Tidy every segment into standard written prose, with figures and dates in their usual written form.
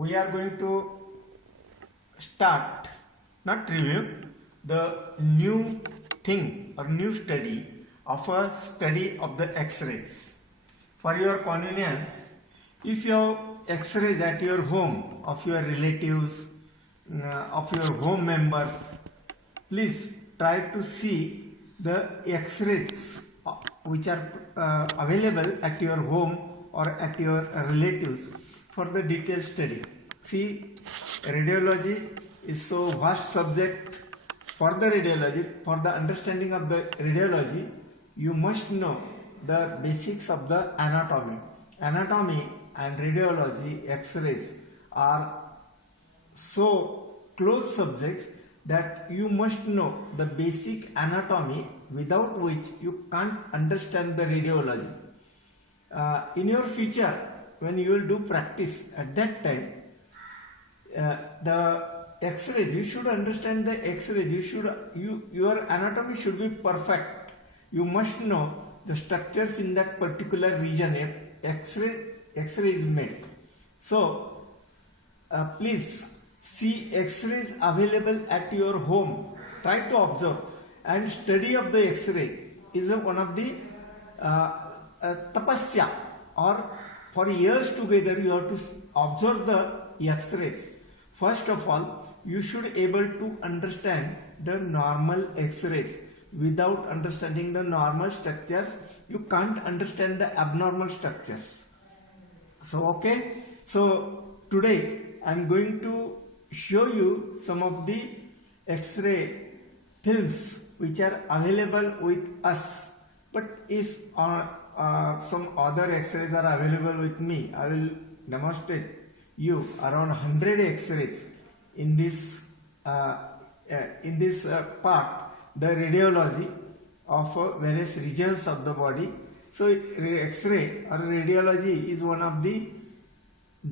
we are going to start, not review, the new thing or new study of a study of the X-rays. For your convenience, if you have X-rays at your home, of your relatives, of your home members, please try to see the X-rays which are available at your home or at your relatives for the detailed study. See, radiology is so vast subject. For the radiology, for the understanding of the radiology, you must know the basics of the anatomy. Anatomy and radiology, X-rays are so close subjects that you must know the basic anatomy, without which you can't understand the radiology. In your future, when you will do practice, at that time, the X-rays, you should understand the X-rays. Your anatomy should be perfect. You must know the structures in that particular region X-ray is made. So, please see X-rays available at your home. Try to observe, and study of the X-ray is one of the tapasya, or for years together you have to observe the X-rays. First of all, you should able to understand the normal X-rays. Without understanding the normal structures, you can't understand the abnormal structures. So, okay. So, today I am going to show you some of the X-ray films which are available with us. But if some other X-rays are available with me, I will demonstrate you around 100 X-rays in this part, the radiology of various regions of the body. So, X-ray or radiology is one of the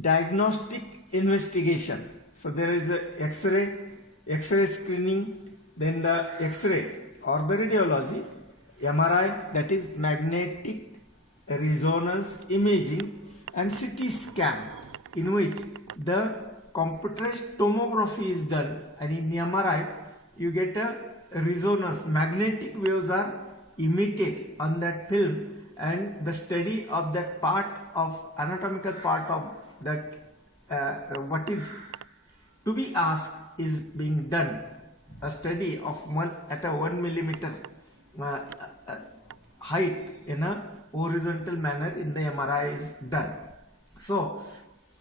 diagnostic investigation. So, there is a X-ray screening, then the X-ray or the radiology, MRI, that is magnetic resonance imaging, and CT scan, in which the computerized tomography is done, and in the MRI you get a resonance, magnetic waves are emitted on that film, and the study of that part of anatomical part of that what is to be asked is being done. A study of 1 millimeter height in a horizontal manner in the MRI is done. So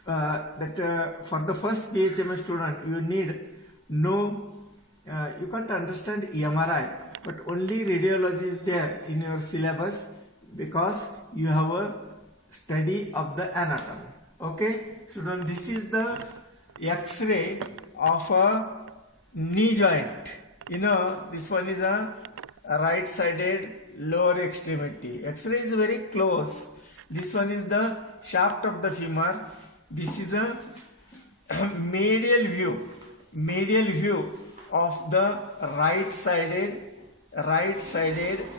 for the first PHMS student, you need you can't understand MRI, but only radiology is there in your syllabus, because you have a study of the anatomy. Okay, student, this is the X-ray of a knee joint. You know, this one is a right sided lower extremity. X-ray is very close. This one is the shaft of the femur. This is a medial view of the right sided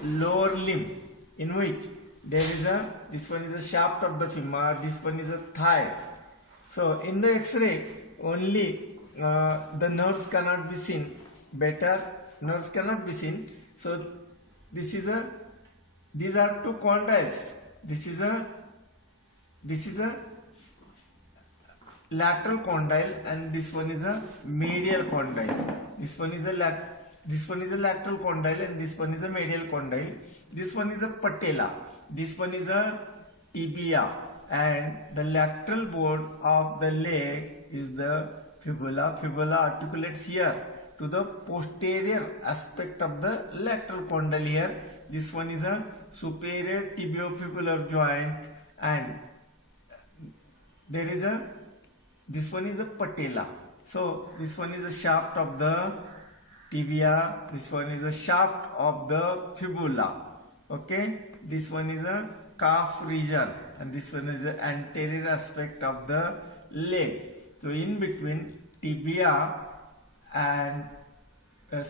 lower limb, in which there is this one is the shaft of the femur, this one is a thigh. So in the X-ray only the nerves cannot be seen, better nerves cannot be seen. So these are two condyles. This is a lateral condyle, and this one is a medial condyle. This one is a lateral condyle, and this one is a medial condyle. This one is a patella. This one is a tibia, and the lateral bone of the leg is the fibula. Fibula articulates here to the posterior aspect of the lateral condyle here. This one is a superior tibiofibular joint, and this one is a patella. So this one is the shaft of the tibia, this one is the shaft of the fibula. Okay, this one is a calf region, and this one is the anterior aspect of the leg. So in between tibia and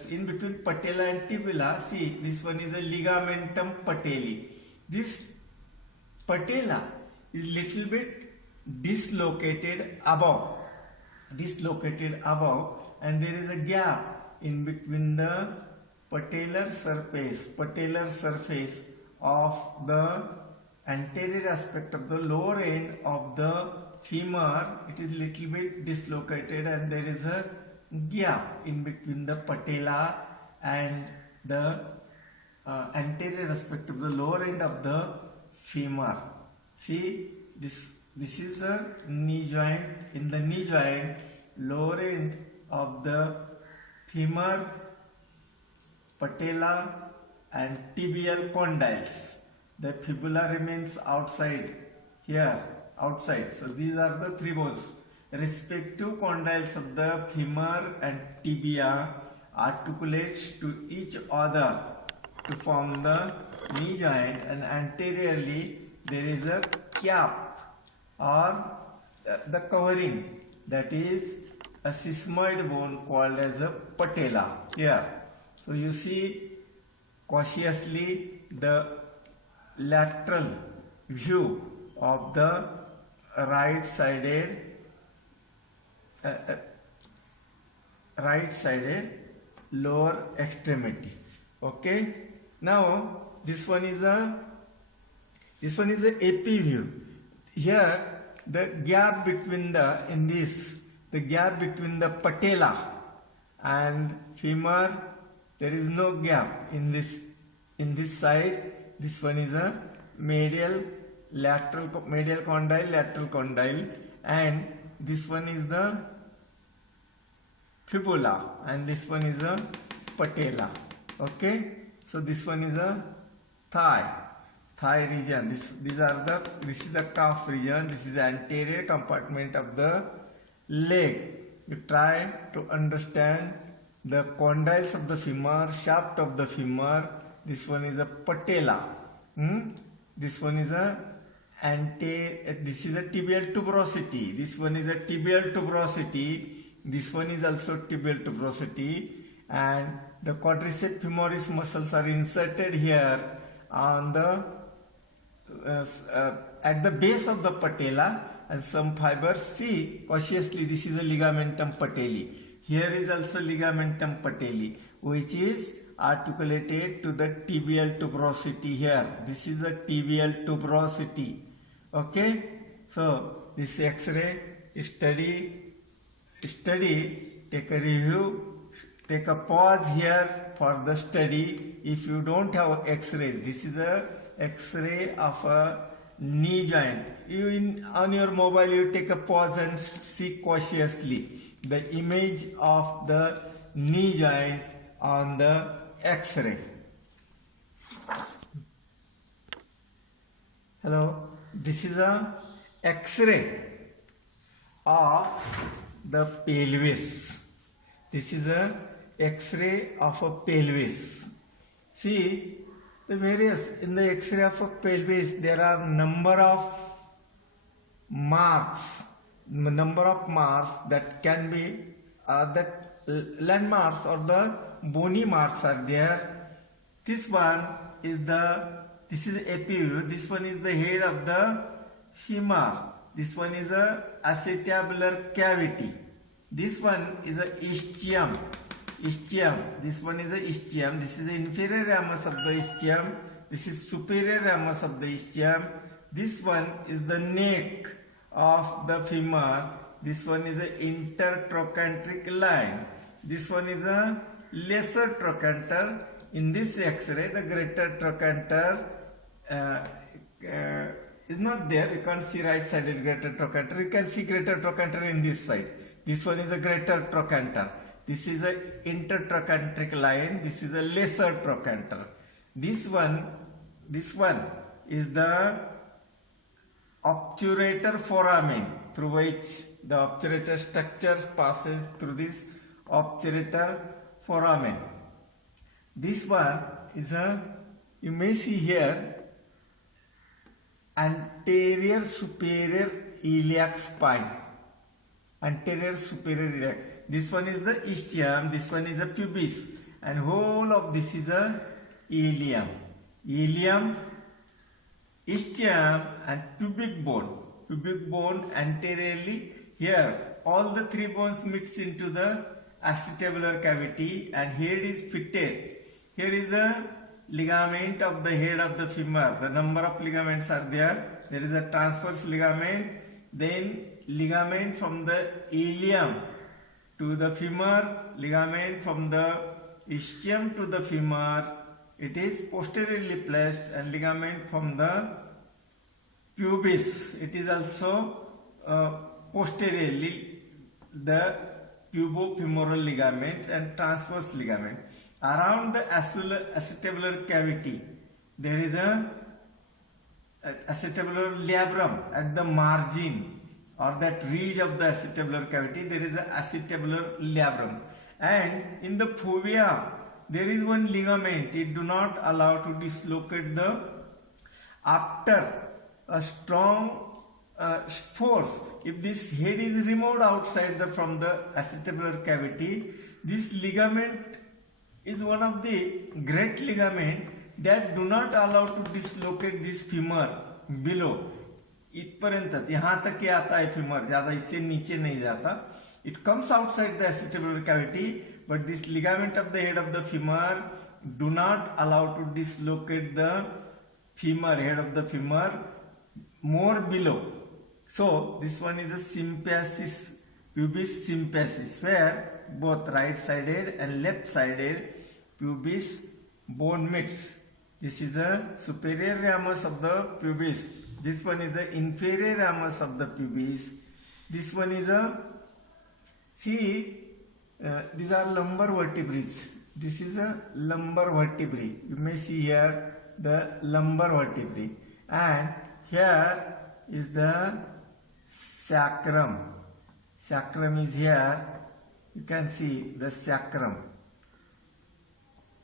in between patella and tibula, see, this one is a ligamentum patelli. This patella is little bit dislocated above. dislocated above, and there is a gap in between the patellar surface of the anterior aspect of the lower end of the femur. It is little bit dislocated, and there is a gap in between the patella and the anterior aspect of the lower end of the femur. See, this is a knee joint. In the knee joint, lower end of the femur, patella and tibial condyles. The fibula remains outside here, outside. So these are the three bones. Respective condyles of the femur and tibia articulates to each other to form the knee joint, and anteriorly there is a cap or the covering, that is a sigmoid bone called as a patella here. So you see cautiously the lateral view of the right-sided lower extremity. Okay. Now this one is a AP view. Here the gap between the gap between the patella and femur, there is no gap in this side. This one is a medial condyle, and this one is the fibula, and this one is a patella. Okay, so this one is a thigh region. This is the calf region. This is the anterior compartment of the leg. You try to understand the condyles of the femur, shaft of the femur. This one is a patella. This one is this is a tibial tuberosity. This one is a tibial tuberosity. This one is also tibial tuberosity, and the quadriceps femoris muscles are inserted here on the at the base of the patella, and some fibers. See cautiously, this is a ligamentum patelli. Here is also ligamentum patelli, which is articulated to the tibial tuberosity here. This is a tibial tuberosity. Okay, so this X-ray study, take a review, take a pause here for the study. If you don't have X-rays, this is a X-ray of a knee joint. On your mobile, you take a pause and see cautiously the image of the knee joint on the X-ray. Hello, this is a X-ray of the pelvis. This is a X-ray of a pelvis. See the in the X-ray of a pelvis, there are number of marks that can be that landmarks or the bony marks are there. This one is this is epiview. This one is the head of the femur. This one is a acetabular cavity. This one is a ischium. This one is a ischium. This is the inferior ramus of the ischium. This is superior ramus of the ischium. This one is the neck of the femur. This one is the intertrochanteric line. This one is a lesser trochanter. In this X-ray, the greater trochanter is not there. You can't see right-sided greater trochanter. You can see greater trochanter in this side. This one is a greater trochanter. This is a intertrochanteric line. This is a lesser trochanter. This one is the obturator foramen, through which the obturator structures passes through this obturator foramen. This one is you may see here, anterior superior iliac spine. Anterior superior iliac. This one is the ischium, this one is the pubis, and whole of this is a ilium. Ilium, ischium and pubic bone. Pubic bone anteriorly here all the three bones meets into the acetabular cavity, and here it is fitted. Here is the ligament of the head of the femur. The number of ligaments are there. There is a transverse ligament, then ligament from the ilium to the femur, ligament from the ischium to the femur. It is posteriorly placed, and ligament from the pubis. It is also posteriorly the pubofemoral ligament and transverse ligament. Around the acetabular cavity, there is a acetabular labrum at the margin or that ridge of the acetabular cavity. There is a acetabular labrum, and in the fovea there is one ligament. It do not allow to dislocate the after a strong force. If this head is removed outside from the acetabular cavity, this ligament is one of the great ligament that do not allow to dislocate this femur below. इतपर्यंत यहाँ तक ही आता है femur, ज़्यादा इससे नीचे नहीं जाता. It comes outside the acetabular cavity, but this ligament of the head of the femur do not allow to dislocate the femur, head of the femur more below. So this one is a symphysis, pubis symphysis, where both right-sided and left-sided pubis bone meets. This is a superior ramus of the pubis. This one is the inferior ramus of the pubis. This one is a, these are lumbar vertebrae. This is a lumbar vertebrae. You may see here the lumbar vertebrae, and here is the sacrum. Sacrum is here. You can see the sacrum.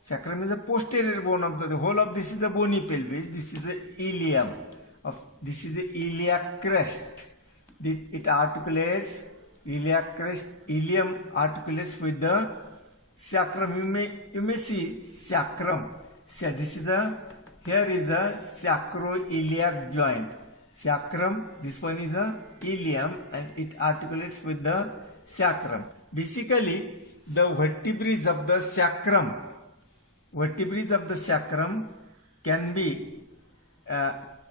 Sacrum is a posterior bone of the whole of this is a bony pelvis. This is the ilium. This is the iliac crest. It articulates, iliac crest, ilium articulates with the sacrum. You may see sacrum. So this is here is the sacroiliac joint. Sacrum, this one is a ilium, and it articulates with the sacrum. Basically, the vertebrae of the sacrum can be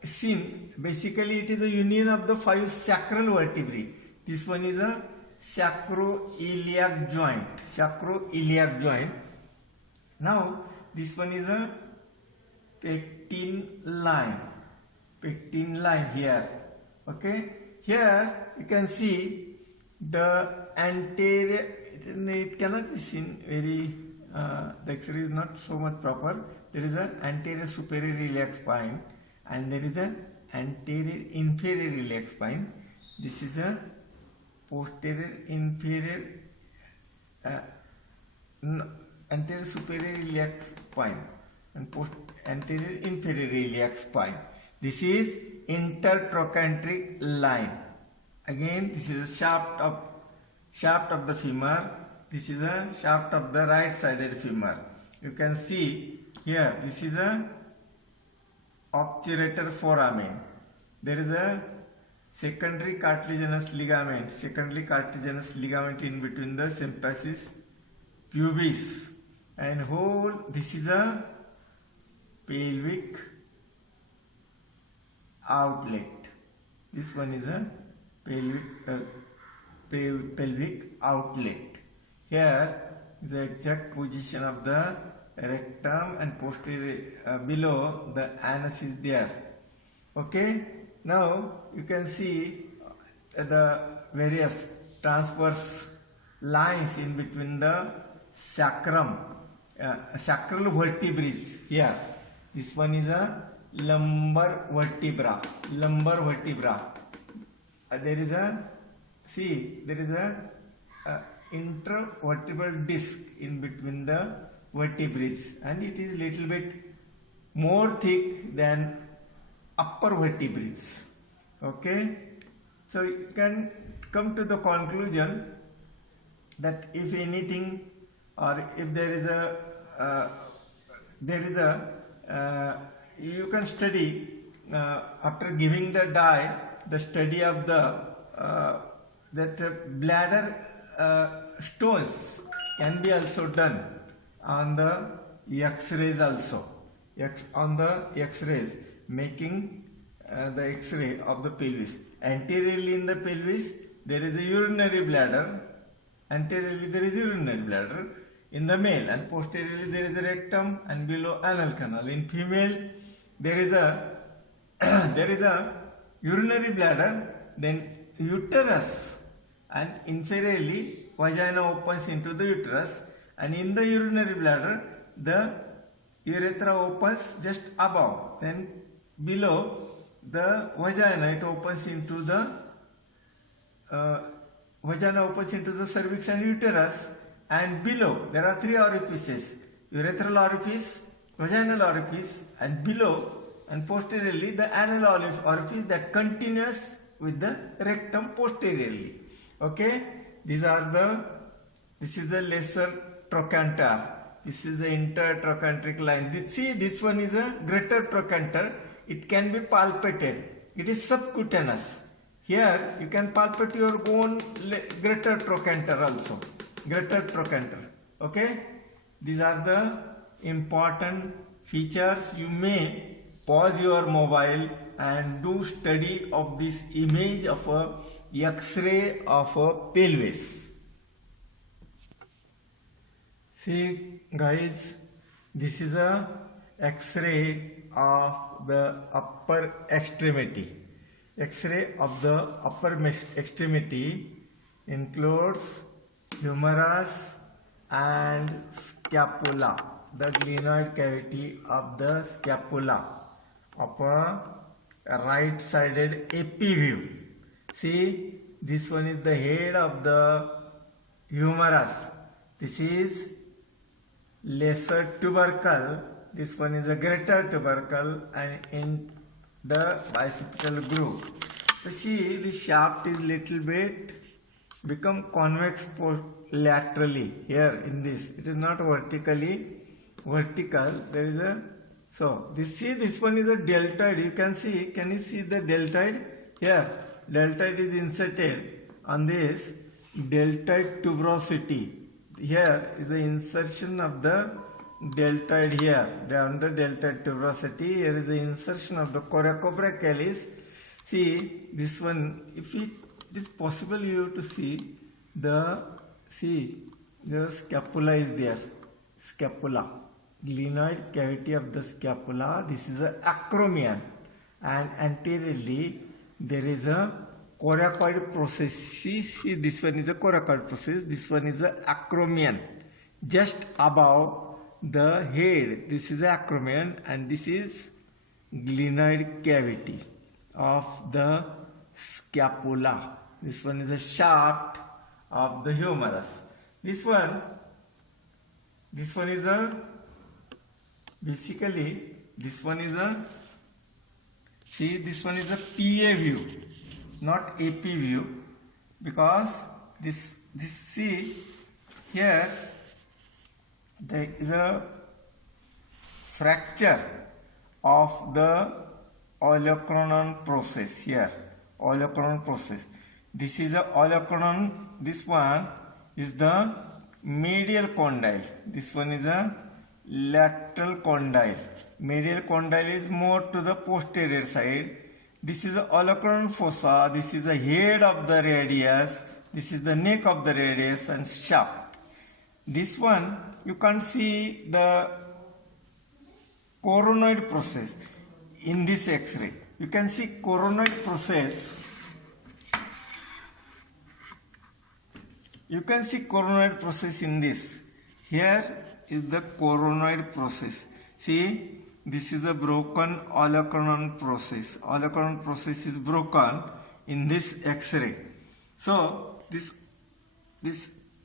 seen. Basically, it is a union of the 5 sacral vertebrae. This one is a sacroiliac joint. Sacroiliac joint. Now, this one is a pectine line. Pectine line here. Okay. Here you can see the anterior. It cannot be seen very. The X-ray is not so much proper. There is an anterior superior iliac spine, and there is an anterior inferior iliac spine. This is a posterior inferior anterior superior iliac spine and anterior inferior iliac spine. This is intertrochanteric line. Again, this is a shaft of the femur. This is a shaft of the right-sided femur. You can see here, this is a obturator foramen. There is a secondary cartilaginous ligament in between the symphysis pubis, and whole. This is a pelvic outlet. This one is a pelvic outlet. Here is the exact position of the rectum, and posterior below the anus is there. Okay. Now you can see the various transverse lines in between the sacrum, sacral vertebrae here. This one is a lumbar vertebra. There is a intervertebral disc in between the vertebrae, and it is little bit more thick than upper vertebrae. Okay, so you can come to the conclusion that if anything, or if there is a you can study after giving the dye, the study of the that bladder stones can be also done on the X-rays also. On the X-rays, making the X-ray of the pelvis. Anteriorly in the pelvis, there is a urinary bladder. Anteriorly there is urinary bladder in the male, and posteriorly there is a rectum, and below anal canal. In female, there is a there is a urinary bladder, then uterus, and inferiorly vagina opens into the uterus, and in the urinary bladder the urethra opens just above, then below the vagina it opens into the cervix and uterus, and below there are three orifices: urethral orifice, vaginal orifice, and below and posteriorly the anal orifice that continues with the rectum posteriorly. Okay, this is the lesser trochanter. This is the intertrochanteric line. This one is a greater trochanter. It can be palpated. It is subcutaneous. Here you can palpate your own greater trochanter also. Greater trochanter. Okay, these are the important features. You may pause your mobile and do study of this image of a X-ray of a pelvis. See guys, this is a X-ray of the upper extremity. X-ray of the upper extremity includes humerus and scapula, the glenoid cavity of the scapula of a right-sided AP view. See, this one is the head of the humerus. This is lesser tubercle. This one is a greater tubercle, and in the bicipital groove. So see, the shaft is little bit become convex laterally here in this. It is not vertically vertical. There is a this one is a deltoid. You can see. Can you see the deltoid here? Deltoid is inserted on this deltoid tuberosity. Here is the insertion of the deltoid here. Down the deltoid tuberosity, here is the insertion of the coracobrachialis. See this one. If it is possible you to see the scapula is there. Scapula, glenoid cavity of the scapula. This is a acromion, and anteriorly there is a coracoid process. See, this one is a coracoid process. This one is a acromion, just above the head. This is acromion, and this is glenoid cavity of the scapula. This one is a shaft of the humerus. This one is a basically this one is a PA view, not AP view, because this see here there is a fracture of the olecranon process here. Olecranon process. This is a olecranon. This one is the medial condyle. This one is a lateral condyle. Medial condyle is more to the posterior side. This is the olecranon fossa. This is the head of the radius. This is the neck of the radius and shaft. This one you can't see the coronoid process in this X-ray. You can see coronoid process. You can see coronoid process in this. Here is the coronoid process. See, this is a broken olecranon process. Olecranon process is broken in this X-ray. So this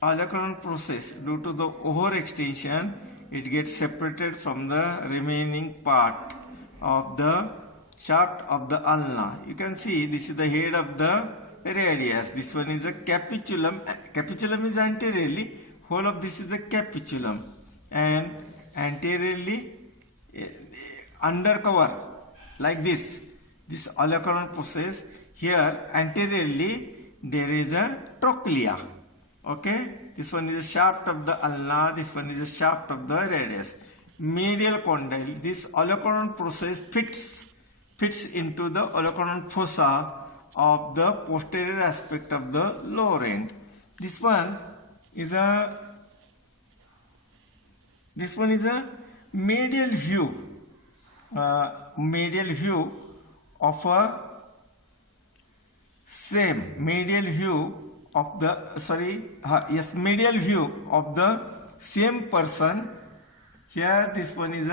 olecranon process, due to the overextension, it gets separated from the remaining part of the shaft of the ulna. You can see this is the head of the radius. This one is a capitulum. Capitulum is anteriorly. Whole of this is a capitulum, and anteriorly undercover like this. This olecranon process here anteriorly there is a trochlea. Okay, this one is the shaft of the ulna, this one is the shaft of the radius. Medial condyle, this olecranon process fits into the olecranon fossa of the posterior aspect of the lower end. This one is a medial view of a medial view of the same person. Here this one is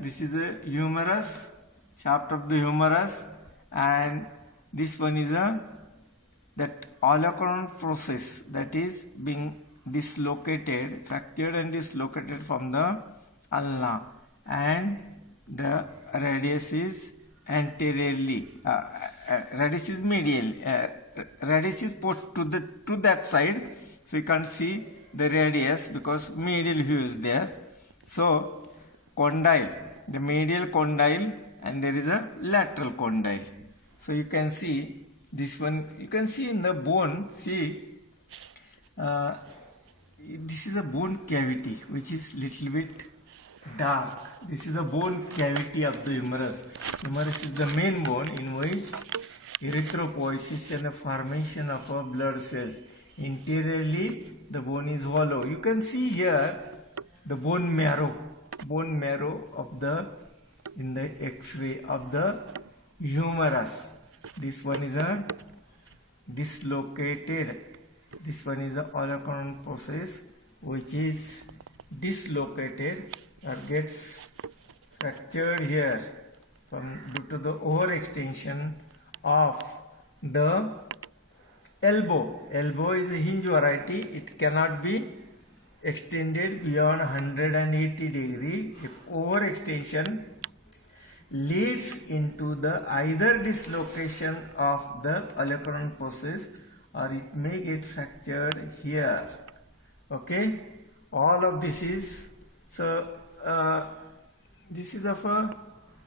this is a humerus, shaft of the humerus, and this one is that olecranon process that is being fractured and dislocated from the ulna, and the radius is anteriorly, radius is medial, radius is put to that side, so you can't see the radius because medial view is there. So condyle, the medial condyle, and there is a lateral condyle. So you can see this one, you can see in the bone, see this is a bone cavity which is little bit dark. This is a bone cavity of the humerus. Humerus is the main bone in which erythropoiesis and the formation of blood cells. Interiorly the bone is hollow. You can see here the bone marrow of the in the X-ray of the humerus. This one is a dislocated. This one is the olecranon process which is dislocated or gets fractured here due to the overextension of the elbow. Elbow is a hinge variety. It cannot be extended beyond 180 degree if overextension leads into the either dislocation of the olecranon process or it may get fractured here. Okay, all of this is this is of a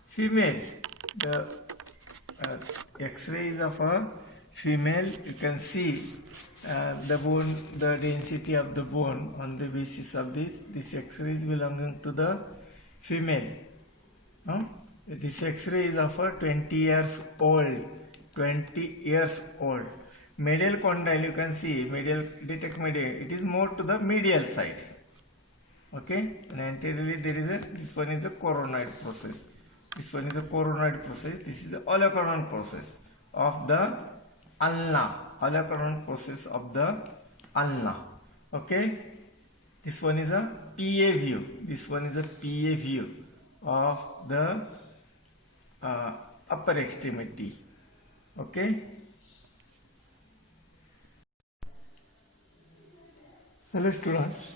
female. The X-ray is of a female. You can see the bone, the density of the bone on the basis of this. This X-ray is belonging to the female. This X-ray is of a 20 years old. 20 years old. Medial condyle, you can see medial, detect medial. It is more to the medial side. Okay, and anteriorly there is this one is the coronoid process. This one is the coronoid process. This is the olecranon process of the ulna. Olecranon process of the ulna. Okay, this one is a PA view. This one is a PA view of the upper extremity. Okay. Hello students,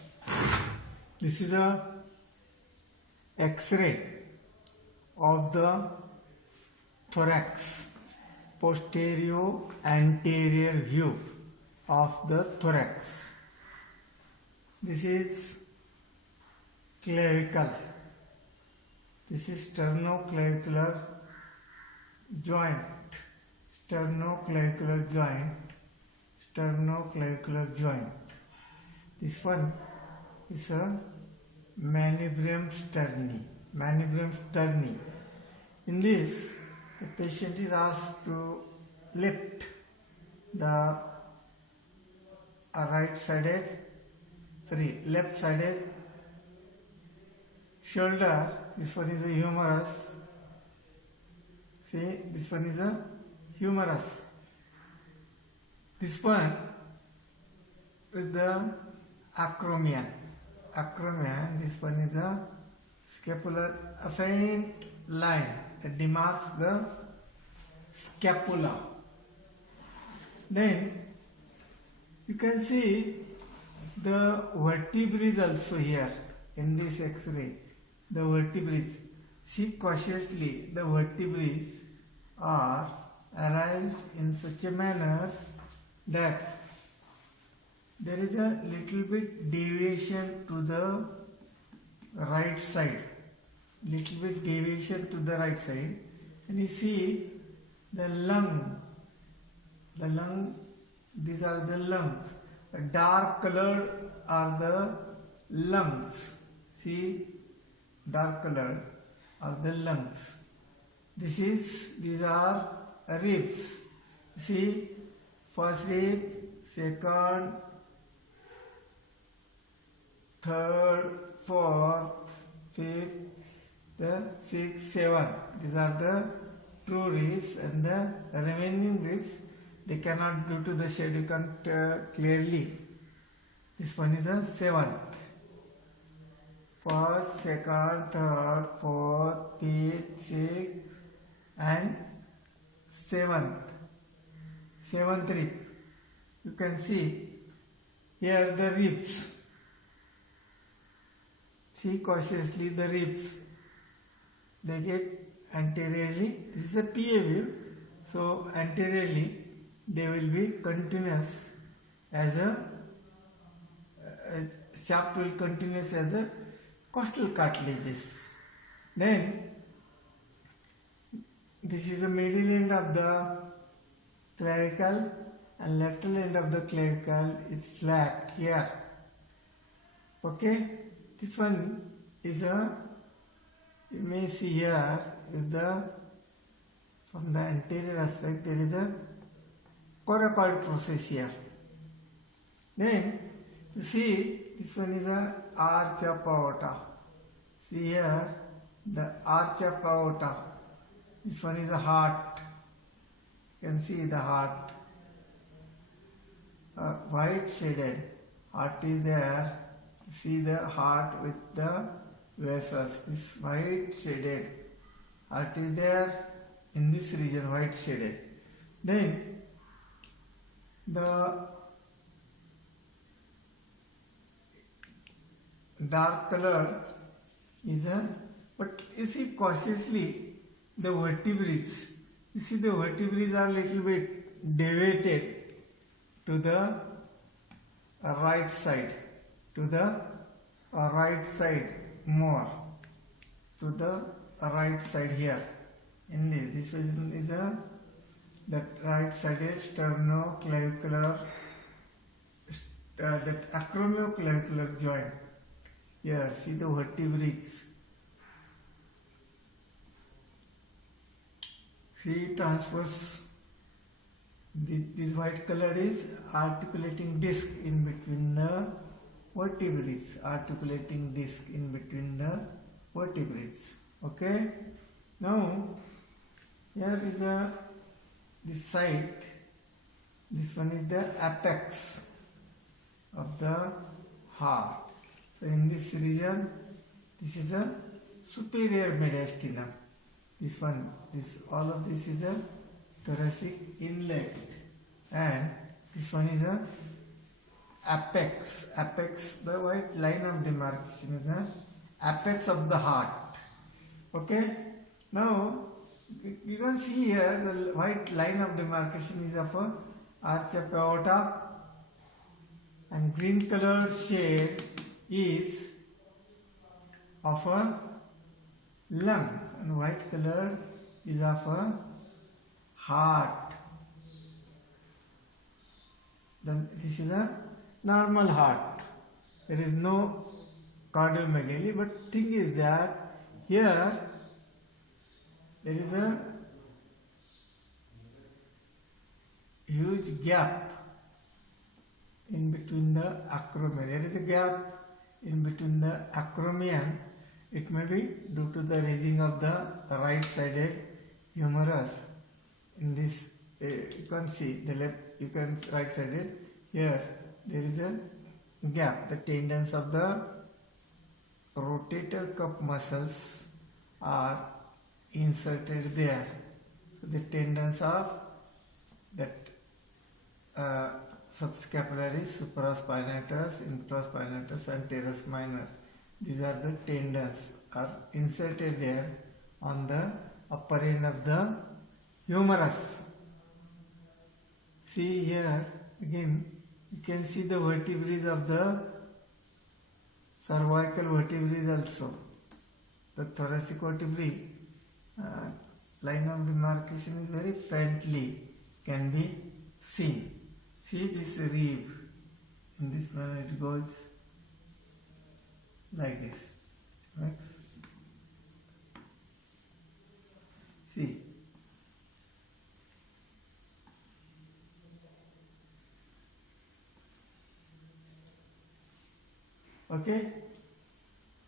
this is a X-ray of the thorax, posterior-anterior view of the thorax. This is clavicle. This is sternoclavicular joint, sternoclavicular joint. This one is a manubrium sterni. In this, the patient is asked to lift the left-sided shoulder. This one is a humerus. See, this one is a humerus. This one is the acromion. This one is the scapular, a faint line that demarks the scapula. Then you can see the vertebrae also here in this X-ray. The vertebrae. See cautiously, the vertebrae are arranged in such a manner that there is a little bit deviation to the right side. And you see the lung These are the lungs. Dark colored are the lungs. See, dark colored are the lungs. These are ribs. See, first rib, second, third, fourth, fifth, the sixth, seventh. These are the true ribs, and the remaining ribs, they cannot, due to the shade you can't clearly. This one is the seventh. First, second, third, fourth, fifth, sixth, and seventh rib. You can see here the ribs. See cautiously the ribs. They get anteriorly. This is a PA view. So anteriorly they will be continuous as a shaft will continuous as a costal cartilages. Then this is the middle end of the clavicle, and lateral end of the clavicle is flat here. Okay, this one is a, you may see here is the, from the anterior aspect there is a coracoid process here. Then you see this one is a arch of aorta. See here the arch of aorta. This one is a heart. You can see the heart. White shaded heart is there. See the heart with the vessels. This white shaded heart is there in this region, white shaded. Then the dark color is a, but you see cautiously the vertebrae. You see the vertebrae are little bit deviated to the right side, to the right side more, to the right side here. In this is a, that right sided sternoclavicular, that acromioclavicular joint. Here, see the vertebrae. See transverse. This white color is articulating disc in between the vertebrae. Articulating disc in between the vertebrae. Okay. Now here is a, this site. This one is the apex of the heart. So in this region, this is a superior mediastinum. This one, this, all of this is a thoracic inlet, and this one is a apex. Apex, the white line of demarcation is the apex of the heart. Okay. Now you can see here the white line of demarcation is of a arch of aorta, and green colored shade is of a lung, and white color is of a heart. Then this is a normal heart. There is no cardiomegaly, but thing is that here there is a huge gap in between the acromia. There is a gap in between the acromion. It may be due to the raising of the right-sided humerus. In this, you can see the left, you can right-sided. Here there is a gap. The tendons of the rotator cuff muscles are inserted there. So the tendons of that subscapularis, supraspinatus, infraspinatus, and teres minor. These are the tendons are inserted there on the upper end of the humerus. See here again, you can see the vertebrae of the cervical vertebrae also. The thoracic vertebrae line of demarcation is very faintly can be seen. See this rib, in this manner it goes like this. Right? See. Okay?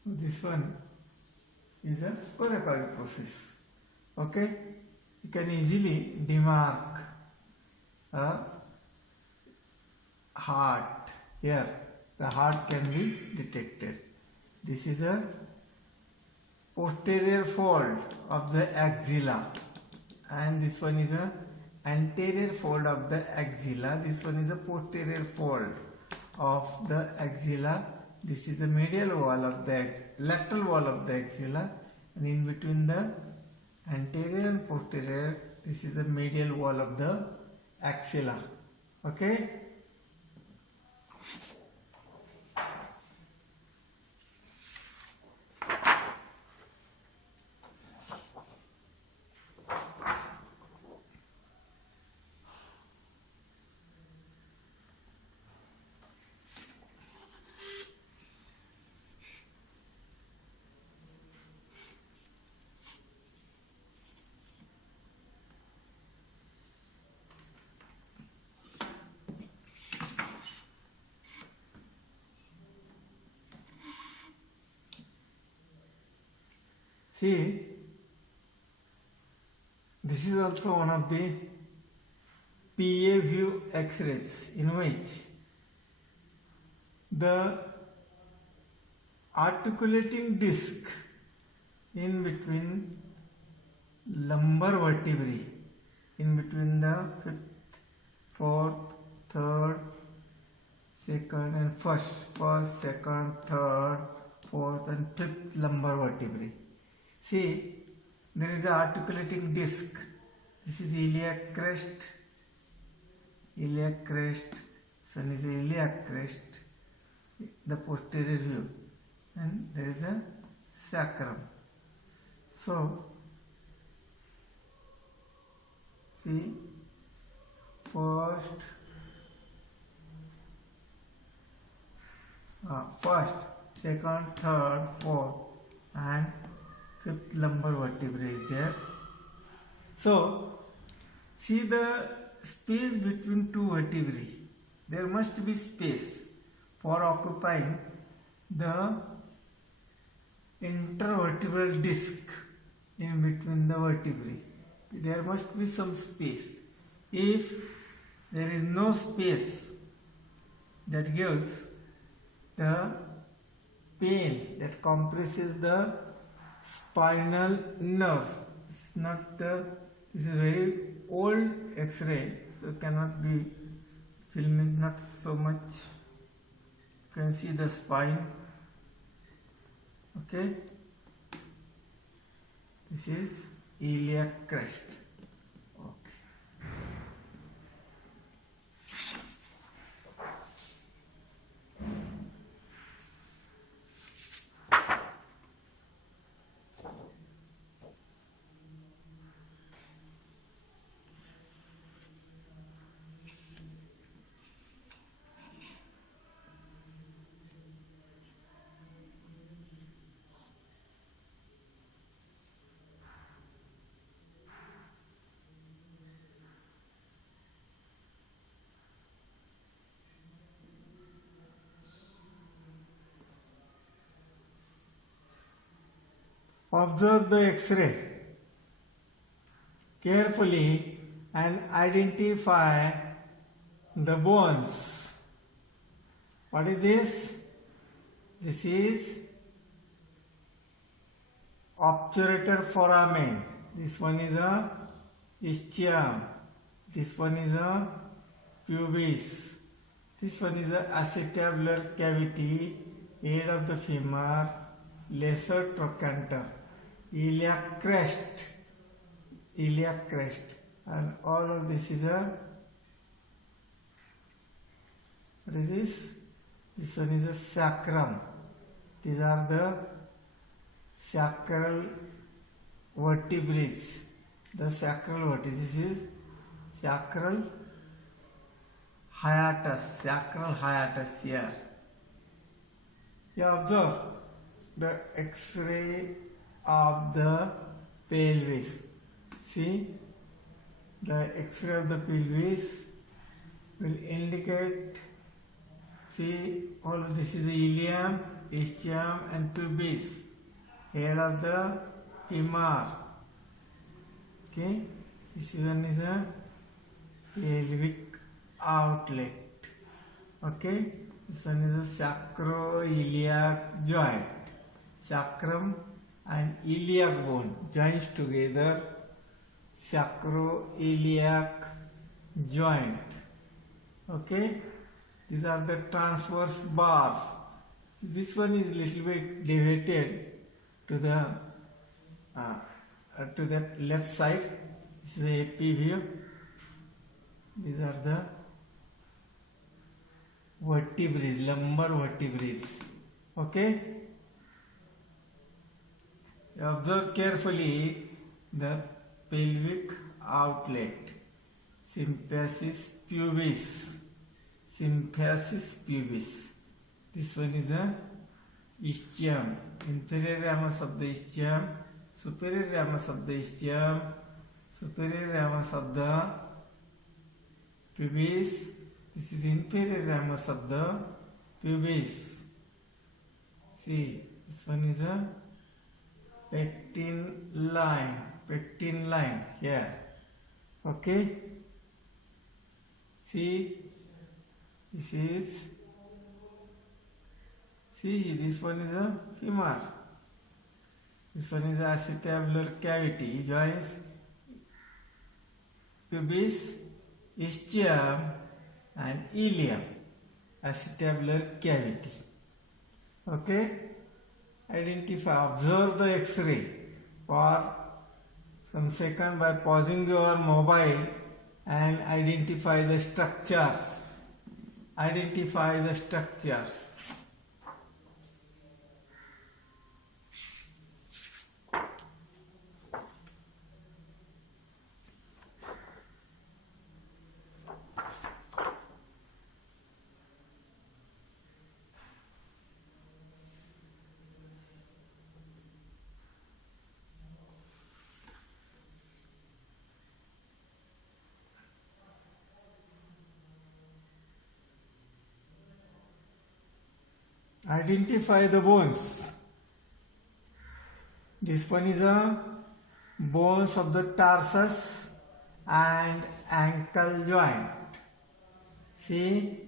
This one is a coracoid process. Okay? You can easily demark a heart. Here, the heart can be detected. This is a posterior fold of the axilla, and this one is a anterior fold of the axilla. This one is a posterior fold of the axilla. This is the medial wall of the lateral wall of the axilla, and in between the anterior and posterior, this is the medial wall of the axilla. Okay? See, this is also one of the PA view X-rays in which the articulating disc in between lumbar vertebrae, in between the fifth, fourth, third, second and first, second, third, fourth and fifth lumbar vertebrae. See, there is an articulating disc. This is iliac crest, son is the iliac crest, the posterior view, and there is a sacrum. So, see, first, second, third, fourth, and fifth lumbar vertebrae is there. So, see the space between two vertebrae. There must be space for occupying the intervertebral disc in between the vertebrae. There must be some space. If there is no space, that gives the pain that compresses the spinal nerves. It's not the, this is very old X-ray, so cannot be, film is not so much. You can see the spine. Okay, this is iliac crest. Okay. Observe the X-ray carefully and identify the bones. What is this? This is obturator foramen. This one is a ischium. This one is a pubis. This one is a acetabular cavity, head of the femur, lesser trochanter, iliac crest, and all of this is a, what is this? This one is a sacrum. These are the sacral vertebrae. The sacral vertebrae. This is sacral hiatus, sacral hiatus here. You observe the X-ray of the pelvis. See, the X-ray of the pelvis will indicate. See, all this is the ilium, ischium, and pubis, head of the femur. Okay, this one is a pelvic outlet. Okay, this one is a sacroiliac joint. Sacrum and iliac bone joins together. Sacroiliac joint. Okay, these are the transverse bars. This one is little bit deviated to the left side. This is the AP view. These are the vertebrae, lumbar vertebrae. Okay. Observe carefully the pelvic outlet. Symphysis pubis. Symphysis pubis. This one is a ischium. Inferior ramus of the ischium. Superior ramus of the ischium. Superior ramus of the pubis. This is inferior ramus of the pubis. See, this one is a pectin line here. Okay. See, this one is a femur. This one is acetabular cavity, joins pubis, ischium, and ilium. Acetabular cavity. Okay. Identify, observe the X-ray for some second by pausing your mobile and identify the structures. Identify the structures. Identify the bones. This one is a bones of the tarsus and ankle joint. See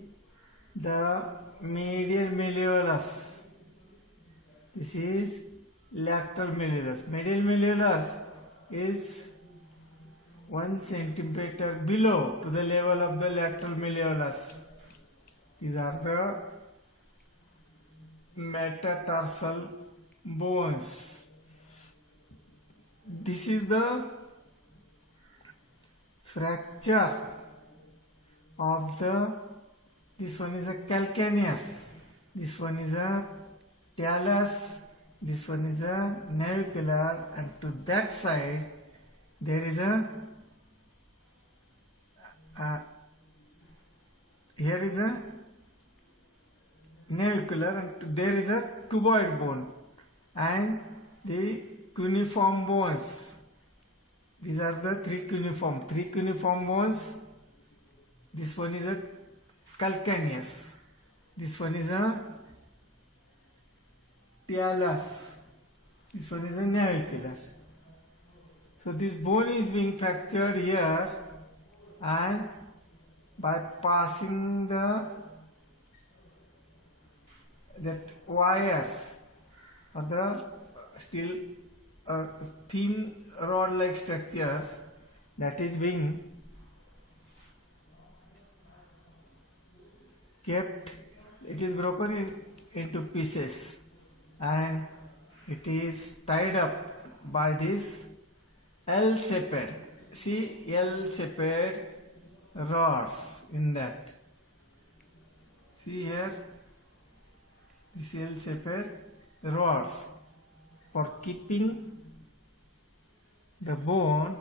the medial malleolus. This is lateral malleolus. Medial malleolus is 1 centimeter below to the level of the lateral malleolus. These are the metatarsal bones. This is the fracture of this one is a calcaneus, this one is a talus, this one is a navicular, and to that side there is here is a navicular, and there is a cuboid bone and the cuneiform bones. These are the three cuneiform bones. This one is a calcaneus. This one is a talus. This one is a navicular. So this bone is being fractured here, and by passing that wires or the still thin rod-like structures that is being kept, it is broken into pieces and it is tied up by this L-shaped, see L-shaped rods in that. See here, this L-shaped rods for keeping the bone,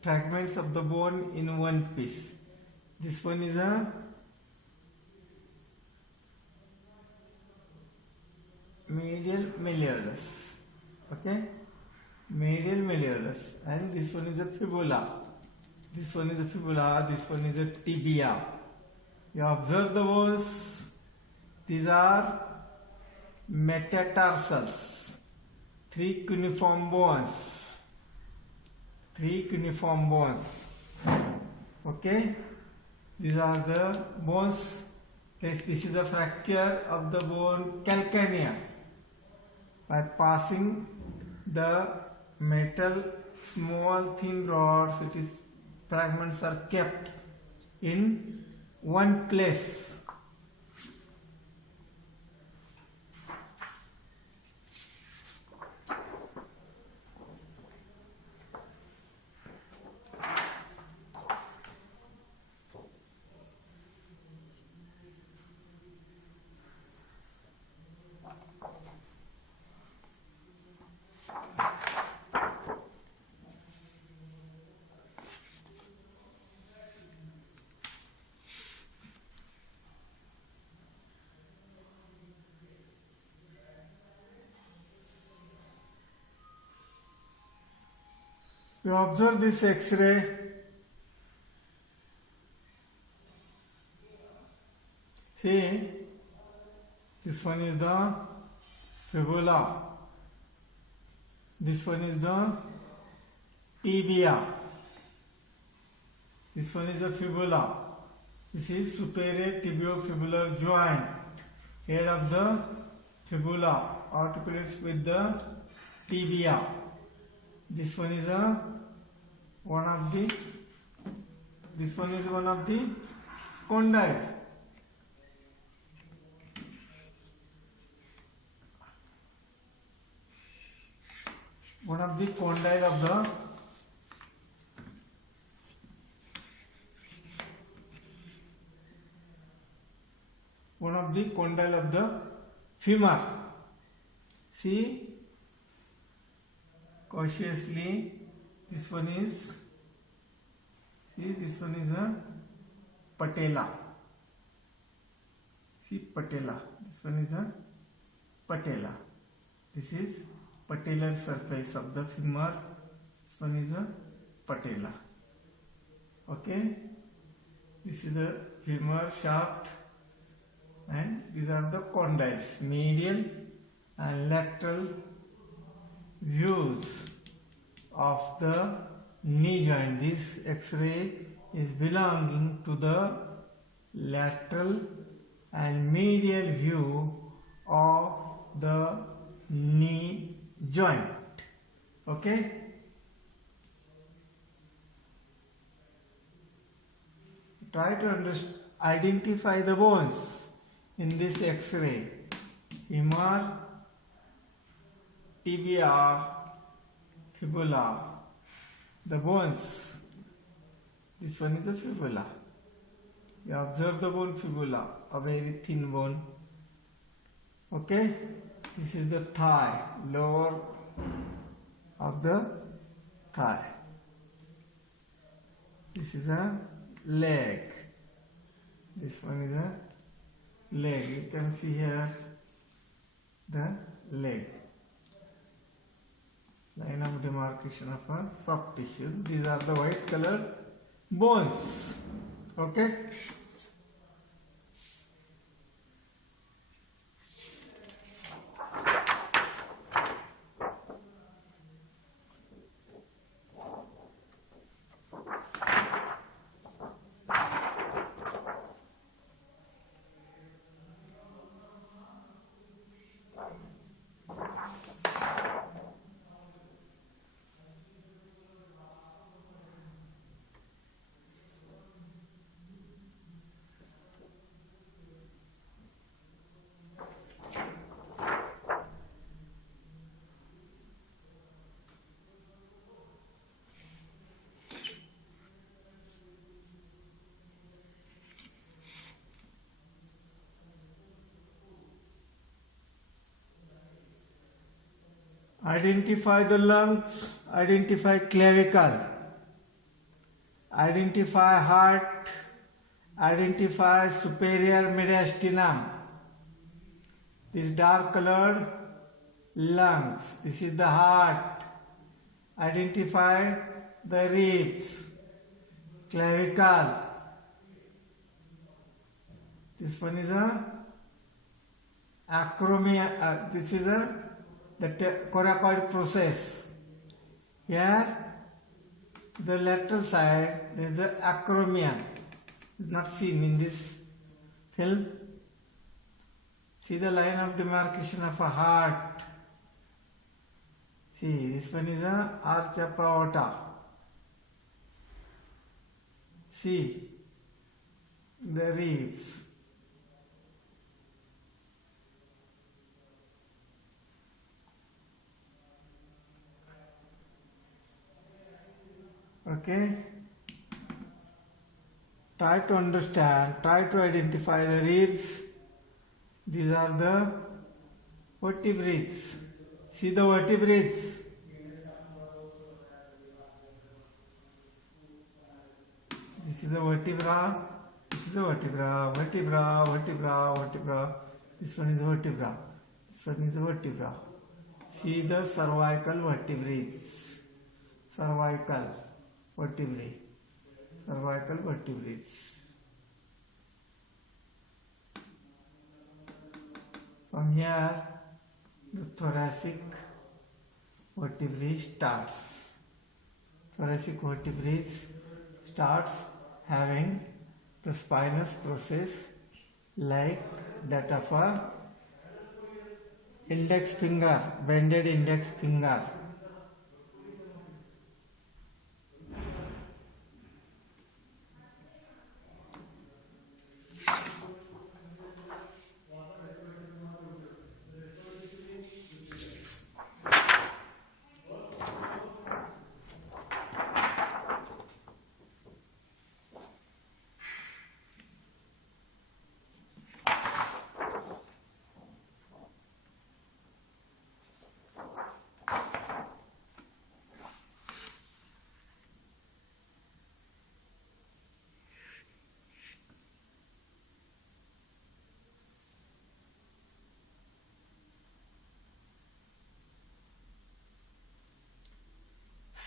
fragments of the bone in one piece. This one is a medial malleolus. Okay, medial malleolus, and this one is a fibula. This one is a fibula. This one is a tibia. You observe the bones. These are metatarsals. Three cuneiform bones. Three cuneiform bones. Okay, these are the bones. This is a fracture of the bone calcaneus. By passing the metal small thin rods, fragments are kept in one place. You observe this X-ray. See, this one is the fibula. This one is the tibia. This one is the fibula. This is superior tibiofibular joint. Head of the fibula articulates with the tibia. This one is one of the condyle. One of the condyle of the femur. See, cautiously, this one is a patella. See, patella. This one is a patella. This is patellar surface of the femur. This one is a patella. Okay, this is a femur shaft, and these are the condyles, medial and lateral views of the knee joint. This X-ray is belonging to the lateral and medial view of the knee joint. Okay, try to identify the bones in this X-ray. Femur, tibia, fibula. The bones. This one is the fibula. You observe the bone fibula, a very thin bone. Okay, this is the thigh, lower of the thigh. This is a leg. This one is a leg. You can see here the leg. Line of demarcation of a soft tissue. These are the white colored bones. Okay. Identify the lungs, identify clavicle, identify heart, Identify superior mediastinum. This dark colored lungs. This is the heart. Identify the ribs. Clavicle. This one is a acromia. This is the coracoid process. Here, the lateral side, there is the acromion. Not seen in this film. See the line of demarcation of a heart. See, this one is a arch of aorta. See the ribs. Okay. Try to understand, try to identify the ribs. These are the vertebrates. See the vertebrates. This is the vertebra. This is the vertebra. Vertebra, vertebra, vertebra. This one is vertebra. This one is vertebra. See the cervical vertebrates. Cervical vertebrae. Cervical vertebrates. From here, the thoracic vertebrae starts. Thoracic vertebrae starts having the spinous process like that of a index finger, bended index finger.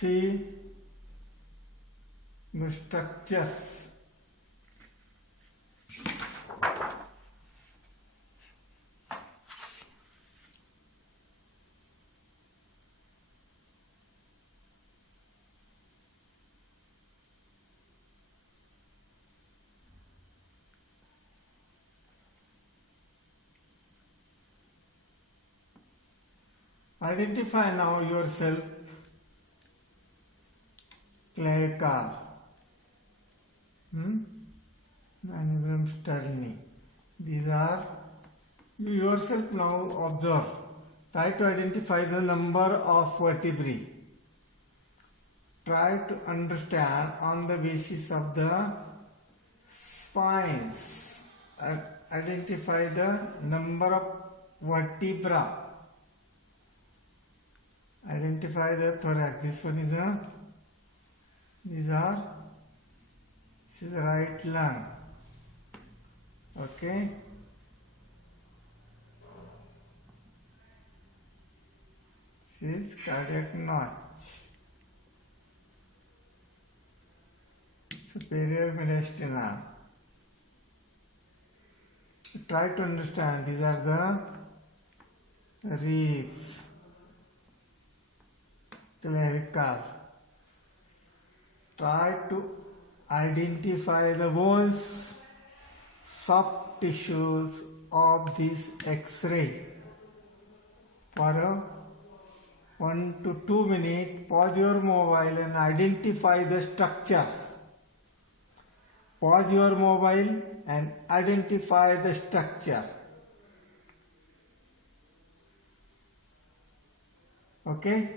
See the structures. Identify now yourself. Clavicle, manubrium sterni. These are, you yourself now observe. Try to identify the number of vertebrae. Try to understand on the basis of the spines. Identify the number of vertebra. Identify the thorax. This one is a this is the right lung. Okay. This is cardiac notch. Superior mediastinum. Try to understand. These are the ribs. Clavicle. Try to identify the bones, soft tissues of this X-ray. For 1 to 2 minutes, pause your mobile and identify the structures. Pause your mobile and identify the structure. Okay?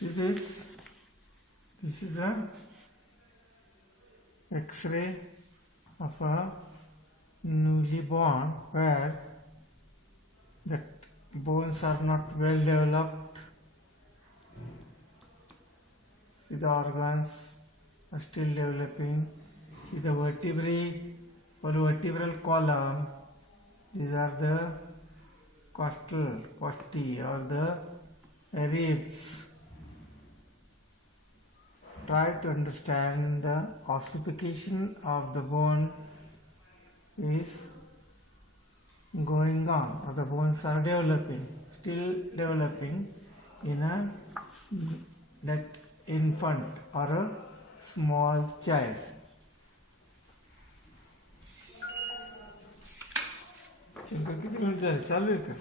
This is a X-ray of a newly born where the bones are not well developed. See, the organs are still developing. See, the vertebrae or vertebral column, these are the costae or the ribs. Try to understand the ossification of the bone is going on, or the bones are developing, still developing in that infant or a small child. Shankar किती minute झाले चालू आहे का?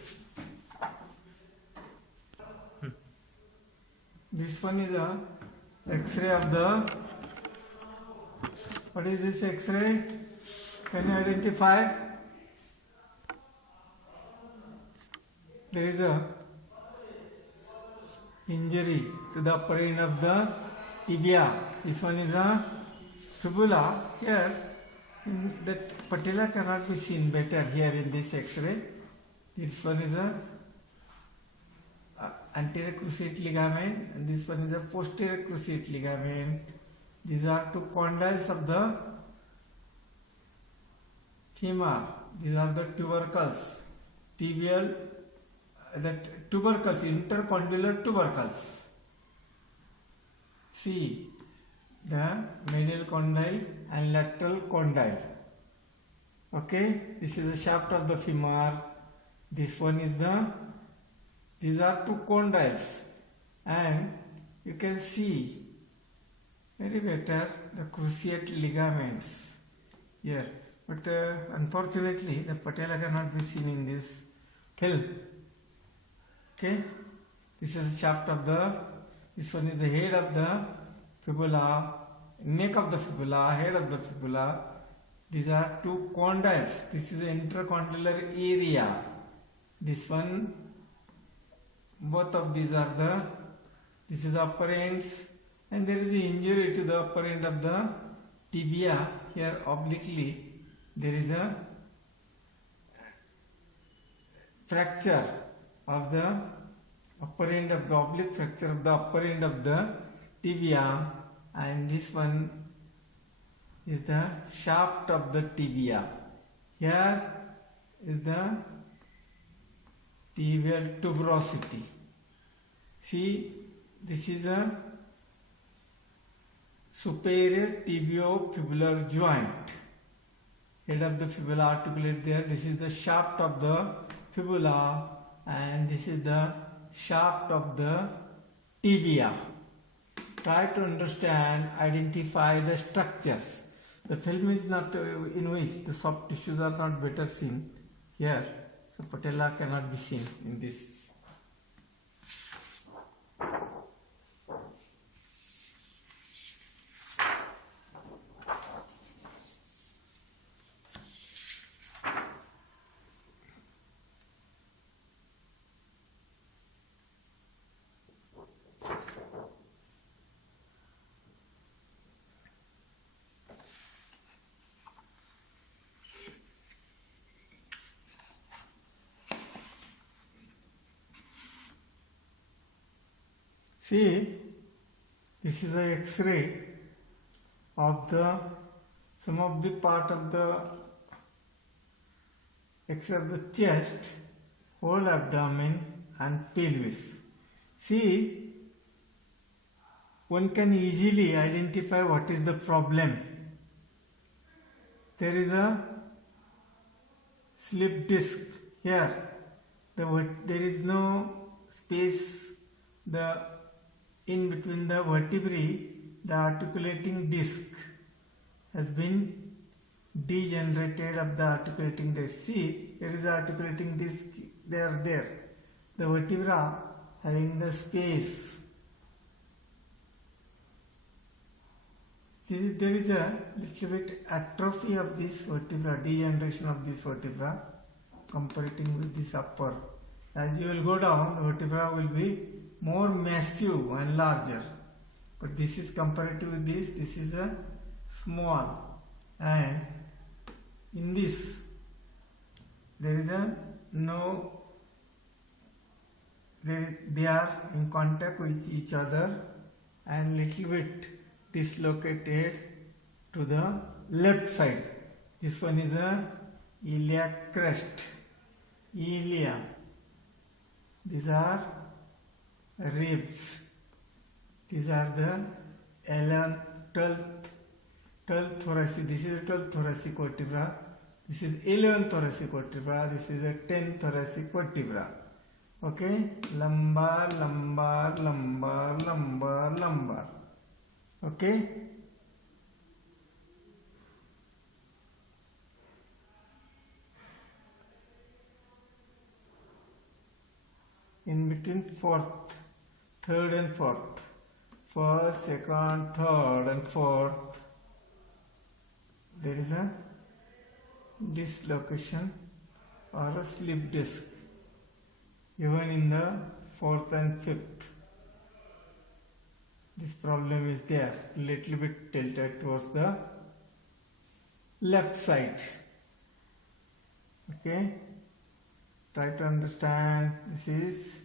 This one is a X-ray of the. What is this X-ray? Can you identify? There is a injury to the upper end of the tibia. This one is a fibula. Here, that patella cannot be seen better here in this X-ray. This one is a anterior cruciate ligament, and this one is a posterior cruciate ligament. These are two condyles of the femur. These are the tubercles, tibial, that tubercles, intercondylar tubercles. See the medial condyle and lateral condyle. Okay, this is the shaft of the femur. This one is the. These are two condyles, and you can see very better the cruciate ligaments here. But unfortunately, the patella cannot be seen in this film. Okay, this is the shaft of the. This one is the head of the fibula, neck of the fibula, head of the fibula. These are two condyles. This is the intercondylar area. This one. Both of these are the, this is the upper ends, and there is the injury to the upper end of the tibia. Here obliquely there is a fracture of the upper end of the oblique fracture of the upper end of the tibia, and this one is the shaft of the tibia. Here is the tibial tuberosity. See, this is a superior tibiofibular joint. Head of the fibula articulate there. This is the shaft of the fibula, and this is the shaft of the tibia. Try to understand, identify the structures. The film is not in which the soft tissues are not better seen here. So patella cannot be seen in this. See, this is an X-ray of the some of the part of the X-ray of the chest, whole abdomen and pelvis. See, one can easily identify what is the problem. There is a slip disc here. There is no space. In between the vertebrae, the articulating disc has been degenerated of the articulating disc. See, there is the articulating disc there. The vertebra having the space. There is a little bit atrophy of this vertebra, degeneration of this vertebra, comparing with this upper As you will go down, the vertebra will be more massive and larger. But this is comparative with this. This is a small, and in this there is a no. They are in contact with each other and little bit dislocated to the left side. This one is a iliac crest, ilia. These are ribs. These are the 11th, 12th thoracic. This is a 12th thoracic vertebra. This is 11th thoracic vertebra. This is a 10th thoracic vertebra. Okay, lumbar, lumbar, lumbar, lumbar, lumbar. Okay. In between fourth, third and fourth, first, second, third and fourth, there is a dislocation or a slip disc. Even in the fourth and fifth, this problem is there, little bit tilted towards the left side. Okay, try to understand. This is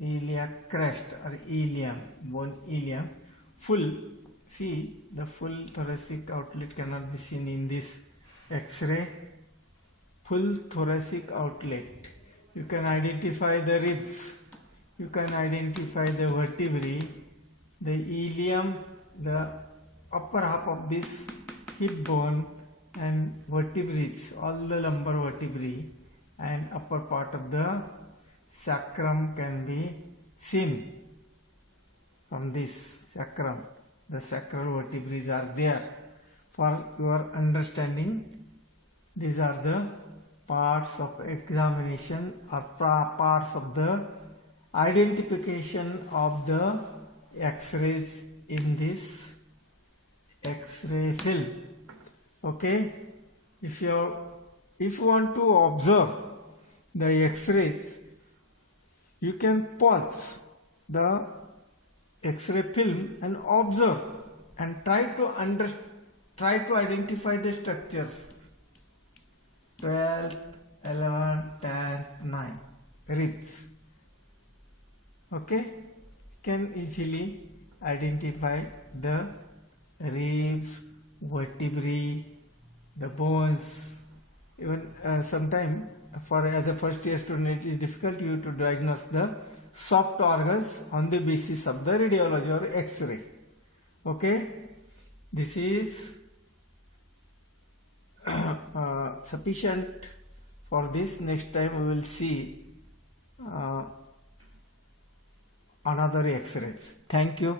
iliac crest or ilium, bone ilium. Full, see, the full thoracic outlet cannot be seen in this X-ray. Full thoracic outlet. You can identify the ribs. You can identify the vertebrae. The ilium, the upper half of this hip bone and vertebrae, all the lumbar vertebrae and upper part of the sacrum can be seen from this sacrum. The sacral vertebrae are there. For your understanding, these are the parts of examination or parts of the identification of the X-rays in this X-ray film. Okay, if you want to observe the X-rays, you can pause the X-ray film and observe and try to identify the structures. 12, 11, 10, 9 ribs. Okay, can easily identify the ribs, vertebrae, the bones. Even sometime as a first year student, it is difficult you to diagnose the soft organs on the basis of the radiology or X-ray. Okay, this is sufficient for this. Next time we will see another X-rays. Thank you.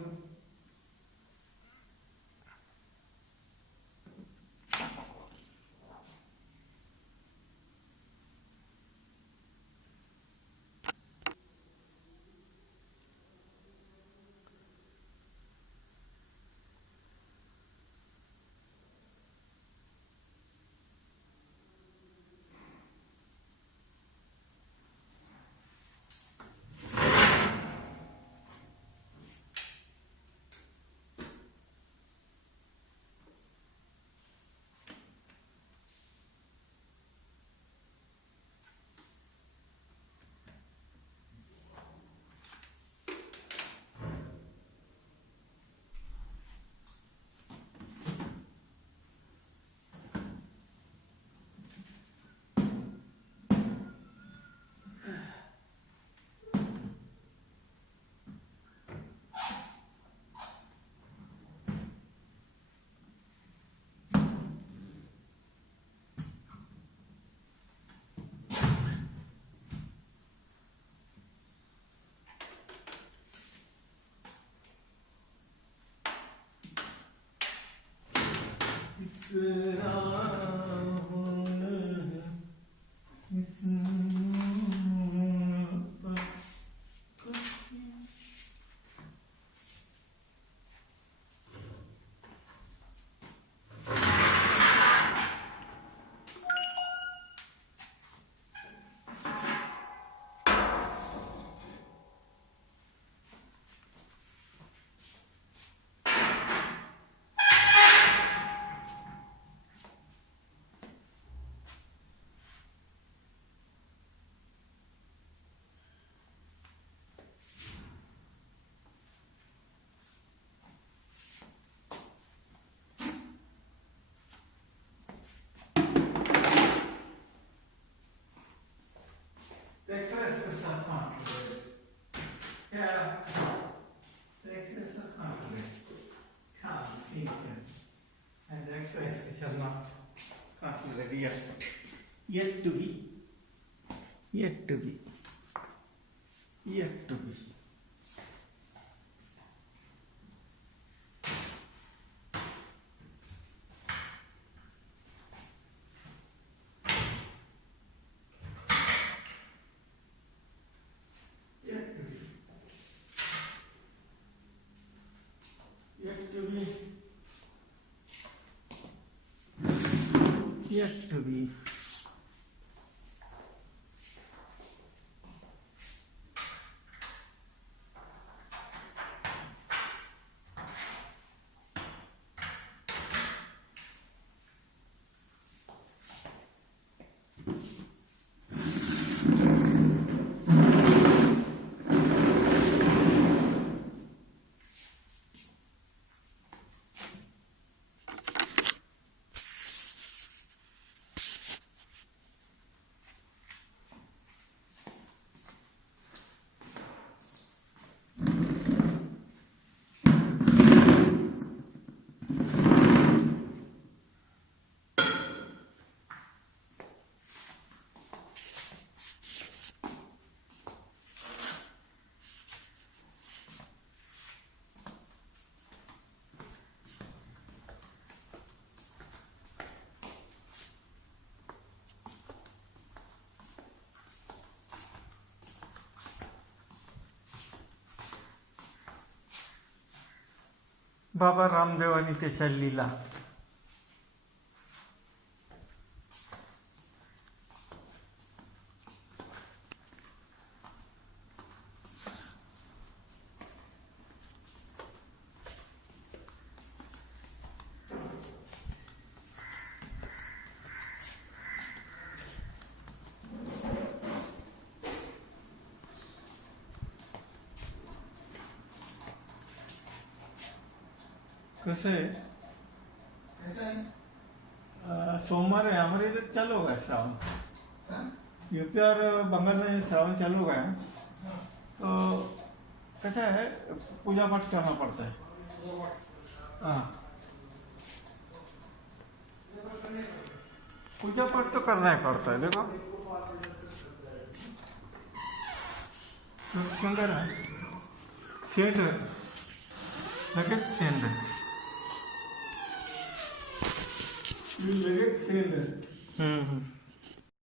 these are not ready yet. Yet to be. Yet to be. Yet to be. Yet to be. Yet to be. बाबा रामदेवानी त्याच्या लीला. कसं आहे, सोमवार है हमारे इधर चालू होगा Shravan. UP और बंगाल में श्रावण चालू होगा है. तो कैसा है, पूजा पाठ करना पड़ता है. हाँ, पूजा पाठ तो करना ही पड़ता है. देखो सुंदर है, सेंट लगेच सेंट है. लगेच सेंट है.